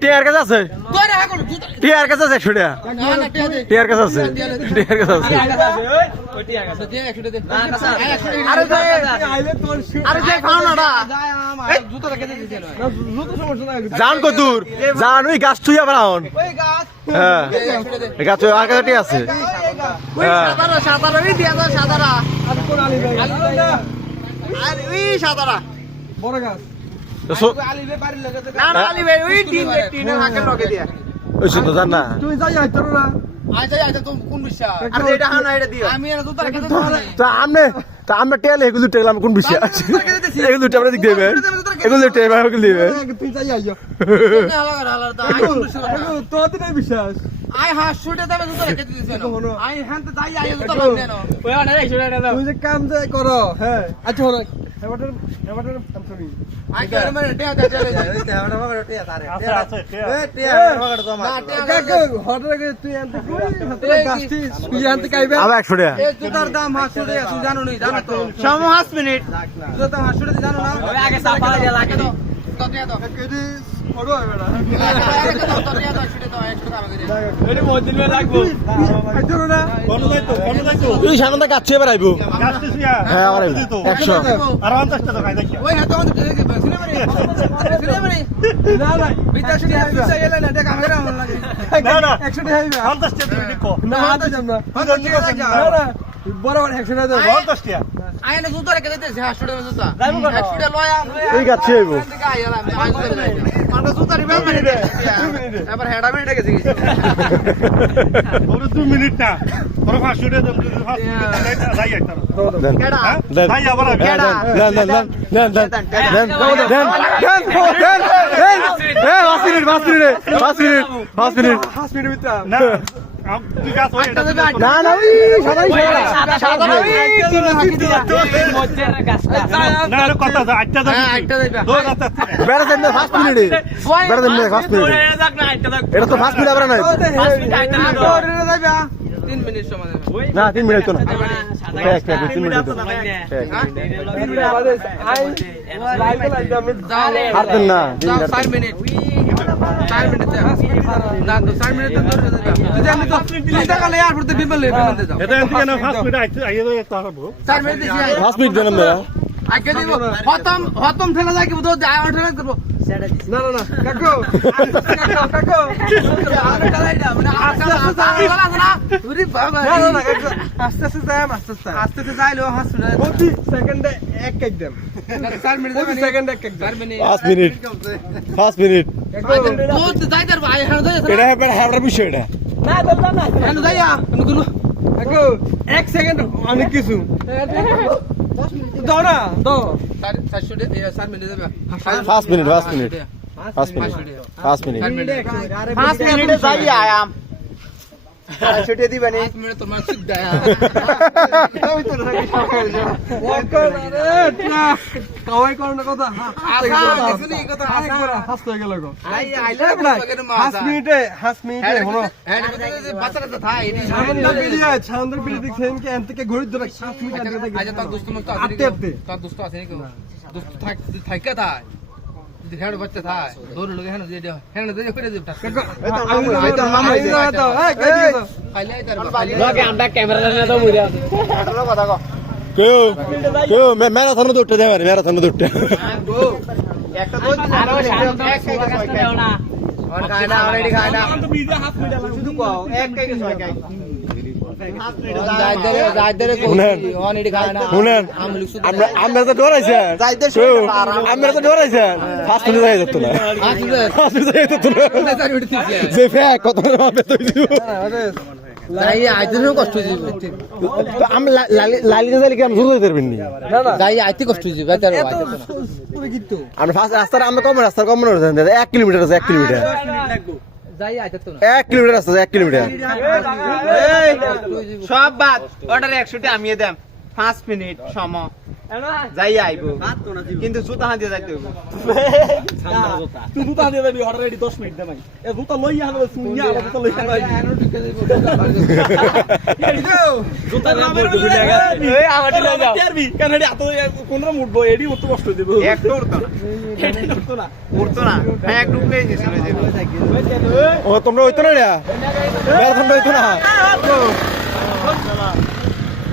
টিয়ার কাছে আছে টিয়ার কাছে আছে 100 টাকা টিয়ার কাছে আছে টিয়ার কাছে আছে জান কত দূর জান ওই গাছ তুই আবার আউন হ্যাঁ গাছ আর কাছে টিয়া আছে বড় গাছ জান না তুই যাই আইতো না আমরা টেলে এগুলো টেলাম কোন বিষয় এগুলো আমরা দিক দেবে এগুলো টেবা এগুলো দিবে তুই যাই আইও তো দিনে বিশ্বাস তুই যে কাম যে করো হ্যাঁ আচ্ছা হলো সামনে কাছে এবার আইবো হ্যাঁ আবার 100 আর 50 টাকা খাই দেখি ওই হাতে আমাদের না 100 টাকা 50 টাকা দিবি কো না হাতে যাম না বরাবর 100 টাকা 50 টাকা আইনে জুতা রেখে দিতেছে 100 টাকা জুতা 100 টাকা লয়া এই কাছে আইবো আমরা জুতা রিবে এবার হেডা মিনিটে গেছি ওরে 2 মিনিট না ওরে 500 টাকা দাম 500 টাকা যাই আইতার যাই আবার না তুই গাছ ওই না না কথা যা 8টা দাও 8টা দিবা বেড়া দেন না 5 মিনিটে বেড়া দেন না 5 মিনিটে এটা তো 5 মিনিট আবার নাই 3 মিনিট সময় দেবে না 3 মিনিট তো না 3 মিনিট তো হারতেন না 4 মিনিট 4 মিনিট না তো 4 মিনিট ধরে তুই জানি তো 3 টাকা লে আর পড়তে বিমল বিমলতে যাও এটা এন্ড কেন 5 মিনিট আইয়ে আইয়ে তো হারবো 4 মিনিট দিছি 5 মিনিট দেন না আগে দিব খতম ঠেলা যায় কি তো যায় ঠেলা করব না না না কাকু কাকু আমি ঠেলাই না মানে আস্তে আস্তে যাই আস্তে যাইলো হসপিটাল প্রতি সেকেন্ডে এক কেক দেন 4 মিনিট প্রতি সেকেন্ডে এক কেক 4 মিনিট 5 মিনিট 5 মিনিট বহুত যাইতার ভাই হানো যাই এটা হবে হারার বিষয় এটা হানো যাইয়া গুলো কাকু এক সেকেন্ড অনেক কিছু দাও না দাও 4 মিনিট দেবে 5 মিনিট 5 মিনিট 5 মিনিট 5 মিনিট 5 মিনিটে যাই আয়াম ছুটি দিবা নি 5 মিনিট তোমার সিদ্ধা আমি তো কাওয়াই কোন কথা দেখুনি কথা হাসতে হয়ে গেল গো আইলে 5 মিনিটে হলো বাচ্চাটা থাই ছান্দের বিলি দেখছেন কি এন থেকে ঘড়ি ধরে 7 মিনিট আচ্ছা তার দোস্ত মস্ত আছে তার দোস্ত আছে নাকি দোস্ত থাইকা থাই যদি হেড বাচ্চা থাই দৌড় লগে হেন যে হেন যে করে দিবটা খাইলে তার লগে আমরা ক্যামেরা না তো মুইরা কথা কও কেউ ম্যারাথন দৌড়তে দেবে ম্যারাথন দৌড়তে একটা দৌড় আরো দাও না আর খায়না অলরেডি খায়না শুধু কও এক কেকে ছয় কাই আমরা তো ডরাইছে আমরা তো ডরাইছে ফার্স্ট মিনিট হয়ে যেত না যে ফ্যাক কত কষ্ট আমি লালিতে যাইলে কি আমি শুরু হইতে পারবেন যাই আইতে কষ্ট আমরা ফার্স্ট রাস্তার আমরা কম রাস্তার কম 1 কিলোমিটার আছে 1 কিলোমিটার যাই আইতে তো না 1 কিলোমিটার রাস্তা 1 কিলোমিটার সব বাদ অর্ডার 100 টা আমিয়ে দাম 5 মিনিট সময় যাই আইব কিন্তু জুতা হাতে যাইতে হইব তুই জুতা দিয়ে যাবি অলরেডি 10 মিনিট দে ভাই এ জুতা লইয়া আনো শুনিয়া আলো জুতা লইয়া আনো জুতা রাবের লাগা এই আমাটি লই যাও পারবি কেন এডি আতো কোনরা মুটবো এডি মত কষ্ট দেব একটু উঠতো না হ্যাঁ একটু উঠলেই যে চলে যাবে ও তোমরা হইতো না রে বেতন হইতো না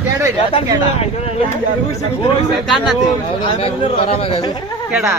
কেডা এটা কেডা কান্নাতে কেডা